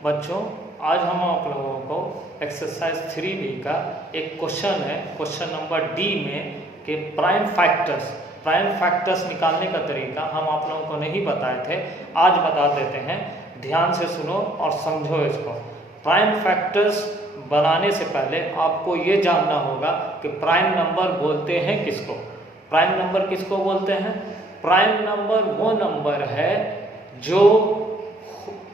बच्चों, आज हम आप लोगों को एक्सरसाइज 3B का एक क्वेश्चन है, क्वेश्चन नंबर डी में कि प्राइम फैक्टर्स निकालने का तरीका हम आप लोगों को नहीं बताए थे, आज बता देते हैं। ध्यान से सुनो और समझो इसको। प्राइम फैक्टर्स बनाने से पहले आपको ये जानना होगा कि प्राइम नंबर बोलते हैं किसको। प्राइम नंबर किसको बोलते हैं? प्राइम नंबर वो नंबर है जो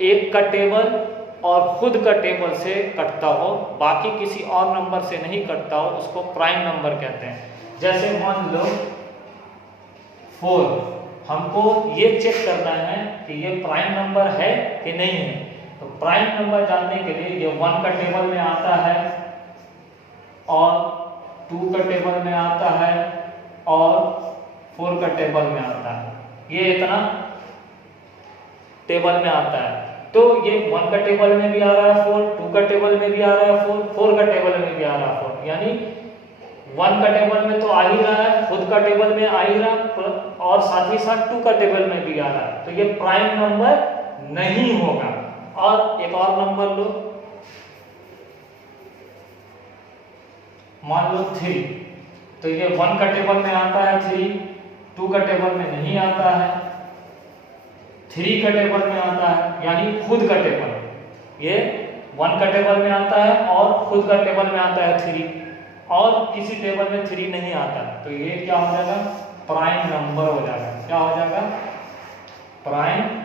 एक का टेबल और खुद का टेबल से कटता हो, बाकी किसी और नंबर से नहीं कटता हो, उसको प्राइम नंबर कहते हैं। जैसे मान लो 4, हमको ये चेक करना है कि ये प्राइम नंबर है कि नहीं है। तो प्राइम नंबर जानने के लिए ये 1 का टेबल में आता है और 2 का टेबल में आता है और 4 का टेबल में आता है। ये इतना टेबल में आता है। तो ये 1 का टेबल में भी आ रहा है 4, 2 का टेबल में भी आ रहा है 4, 4 का टेबल में भी आ रहा है 4, यानी 1 का टेबल में तो आ ही रहा है, खुद का टेबल में आ ही रहा और साथ ही साथ 2 का टेबल में भी आ रहा है। तो ये प्राइम नंबर नहीं होगा। और एक और नंबर लो, मान लो 3, तो ये 1 का टेबल में आता है 3, 2 का टेबल में नहीं आता है, 3 का टेबल में आता है, यानी खुद का टेबल। ये 1 का टेबल में आता है और खुद का टेबल में आता है 3, और किसी टेबल में 3 नहीं आता। तो ये क्या हो जाएगा? प्राइम नंबर हो जाएगा। क्या हो जाएगा? प्राइम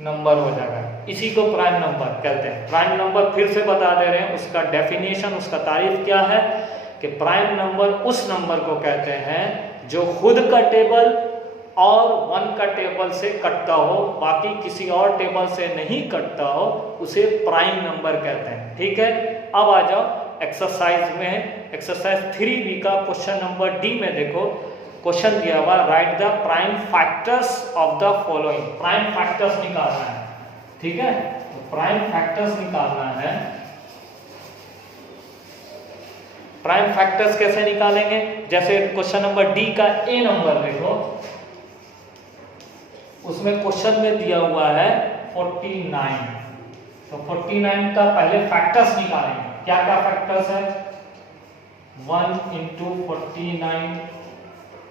नंबर हो जाएगा। इसी को प्राइम नंबर कहते हैं। प्राइम नंबर फिर से बता दे रहे हैं, उसका डेफिनेशन, उसका तारीफ क्या है कि प्राइम नंबर उस नंबर को कहते हैं जो खुद का टेबल और 1 का टेबल से कटता हो, बाकी किसी और टेबल से नहीं कटता हो, उसे प्राइम नंबर कहते हैं। ठीक है, अब आ जाओ एक्सरसाइज में। एक्सरसाइज 3B का क्वेश्चन नंबर डी में देखो, क्वेश्चन दिया हुआ, right the prime factors of the following. Prime factors निकालना है। ठीक है, तो प्राइम फैक्टर्स निकालना है। प्राइम फैक्टर्स कैसे निकालेंगे? जैसे क्वेश्चन नंबर डी का ए नंबर देखो, उसमें क्वेश्चन में दिया हुआ है 49। तो 49 का पहले फैक्टर्स निकालेंगे। क्या क्या फैक्टर्स है? 1 × 49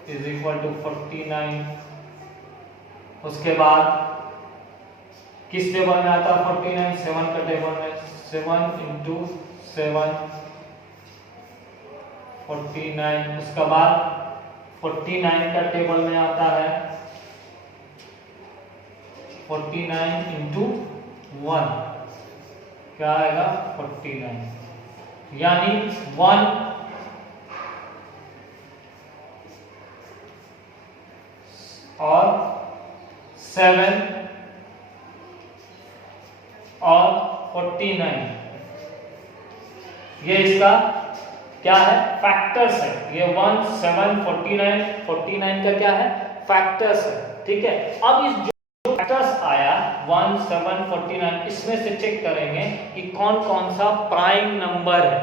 = 49। उसके बाद किस टेबल में आता है 49? 7 का टेबल में। 7 × 7 49। उसके बाद 49 का टेबल में आता है 49 × 1, क्या आएगा? 49, यानी 1 और 7 और 49, ये इसका क्या है? फैक्टर्स है। ये 1, 7, 49, 49 का क्या है? फैक्टर्स है। ठीक है, अब इस जो फैक्टर्स आया 1, 7, 49, इसमें से चेक करेंगे कि कौन कौन सा प्राइम नंबर है।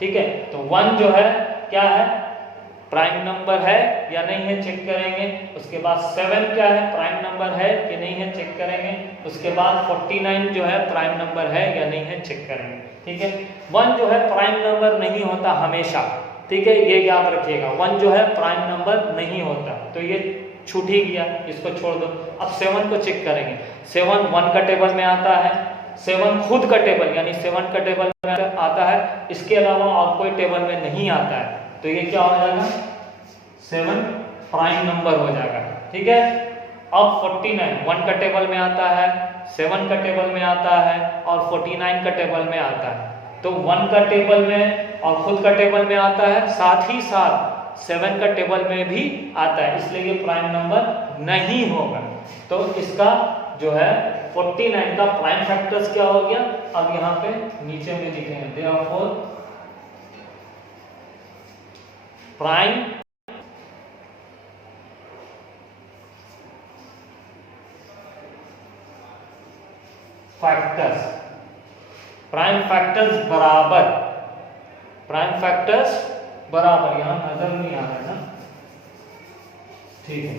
ठीक है, तो 1 जो है क्या है? प्राइम नंबर है या नहीं है, चेक करेंगे। उसके बाद 7 क्या है? प्राइम नंबर है कि नहीं है, चेक करेंगे। उसके बाद 49 जो है प्राइम नंबर है या नहीं है, चेक करेंगे। ठीक है, 1 जो है प्राइम नंबर नहीं होता हमेशा। ठीक है, ये याद रखिएगा, 1 जो है प्राइम नंबर नहीं होता। तो ये छूट ही गया, इसको छोड़ दो। अब 7 को चेक करेंगे। 7 1 का टेबल में आता है, 7 खुद का टेबल यानी 7 का टेबल में आता है, इसके अलावा और कोई टेबल में नहीं आता है। तो ये क्या हो जाएगा? 7 प्राइम नंबर हो जाएगा। ठीक है, अब 49 1 का टेबल में आता है, 7 का टेबल में आता है और 49 का टेबल में आता है। तो 1 का टेबल में और खुद का टेबल में आता है, साथ ही साथ 7 का टेबल में भी आता है, इसलिए ये प्राइम नंबर नहीं होगा। तो इसका जो है 49 का प्राइम फैक्टर्स क्या हो गया? अब यहाँ पे नीचे में लिखेंगे, therefore prime factors, prime factors बराबर, प्राइम फैक्टर्स बराबर, यहां नजर नहीं आ रहा है ना, ठीक है,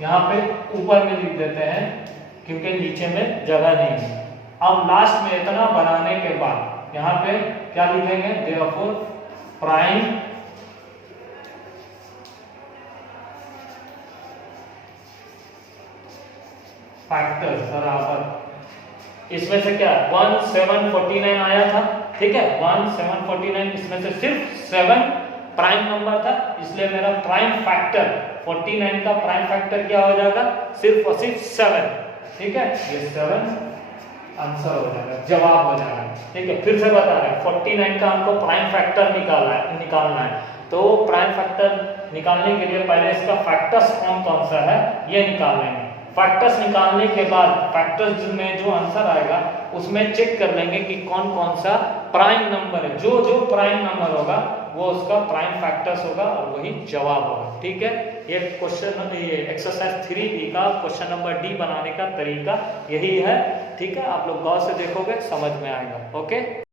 यहाँ पे ऊपर में लिख देते हैं क्योंकि नीचे में जगह नहीं है। अब लास्ट में इतना बनाने के बाद यहाँ पे क्या लिखेंगे, देयरफॉर प्राइम फैक्टर्स बराबर, इसमें से क्या 1749 आया था, ठीक है 1749, इसमें से सिर्फ 7 प्राइम नंबर था, इसलिए मेरा प्राइम फैक्टर 49 का प्राइम फैक्टर क्या हो जाएगा, सिर्फ और सिर्फ 7, ठीक है, ये 7 आंसर हो जाएगा, जवाब हो जाएगा, ठीक है। फिर से बता रहे हैं 49 का हमको प्राइम फैक्टर निकालना है, तो प्राइम फैक्टर निकालने के लिए पहले इसका फैक्टर्स कौन कौन सा है ये निकाल लेंगे। फैक्टर्स निकालने के बाद फैक्टर्स में जो आंसर आएगा उसमें चेक कर लेंगे कि कौन कौन सा प्राइम नंबर है, जो जो प्राइम नंबर होगा वो उसका प्राइम फैक्टर्स होगा और वही जवाब होगा, ठीक है। ये क्वेश्चन, ये एक्सरसाइज 3B का क्वेश्चन नंबर डी बनाने का तरीका यही है, ठीक है। आप लोग गौर से देखोगे समझ में आएगा, ओके।